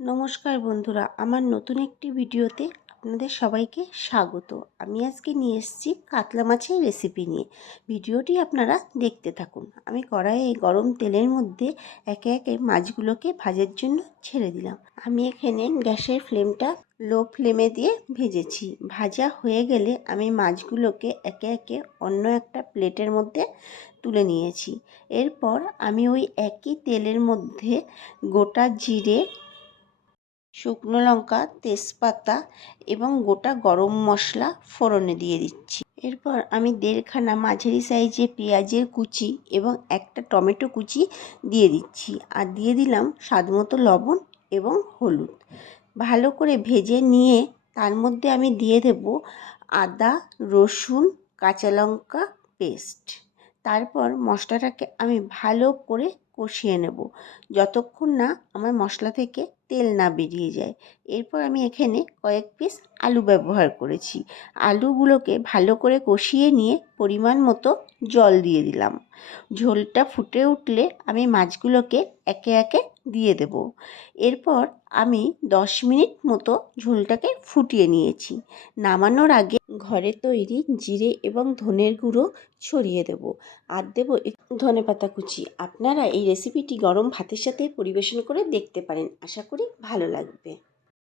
নমস্কার বন্ধুরা, আমার নতুন একটি ভিডিওতে আপনাদের সবাইকে স্বাগত। আমি আজকে নিয়ে এসেছি কাতলা মাছের রেসিপি নিয়ে। ভিডিওটি আপনারা দেখতে থাকুন। আমি কড়াইয়ে গরম তেলের মধ্যে একে একে মাছগুলোকে ভাজার জন্য ছেড়ে দিলাম। আমি এখানে গ্যাসের ফ্লেমটা লো ফ্লেমে দিয়ে ভেজেছি। ভাজা হয়ে গেলে আমি মাছগুলোকে একে একে অন্য একটা প্লেটের মধ্যে তুলে নিয়েছি। এরপর আমি ওই একই তেলের মধ্যে গোটা জিরে, শুকনো লঙ্কা, তেজপাতা এবং গোটা গরম মশলা ফোড়নে দিয়ে দিচ্ছি। এরপর আমি দেড়খানা মাঝারি সাইজে পেঁয়াজের কুচি এবং একটা টমেটো কুচি দিয়ে দিচ্ছি। আর দিয়ে দিলাম স্বাদমতো লবণ এবং হলুদ। ভালো করে ভেজে নিয়ে তার মধ্যে আমি দিয়ে দেব আদা, রসুন, কাঁচা লঙ্কা পেস্ট। তারপর মশলাটাকে আমি ভালো করে কষিয়ে নেব যতক্ষণ না আমার মশলা থেকে তেল না বেরিয়ে যায়। এরপর আমি এখানে কয়েক পিস আলু ব্যবহার করেছি। আলুগুলোকে ভালো করে কষিয়ে নিয়ে পরিমাণ মতো জল দিয়ে দিলাম। ঝোলটা ফুটে উঠলে আমি মাছগুলোকে একে একে দিয়ে দেব। এরপর আমি 10 মিনিট মতো ঝোলটাকে ফুটিয়ে নিয়েছি। নামানোর আগে ঘরে তৈরি জিরে এবং ধনের গুঁড়ো ছড়িয়ে দেব। আর দেব একটু ধনেপাতা কুচি। আপনারা এই রেসিপিটি গরম ভাতের সাথে পরিবেশন করে দেখতে পারেন, আশা করি ভালো লাগবে।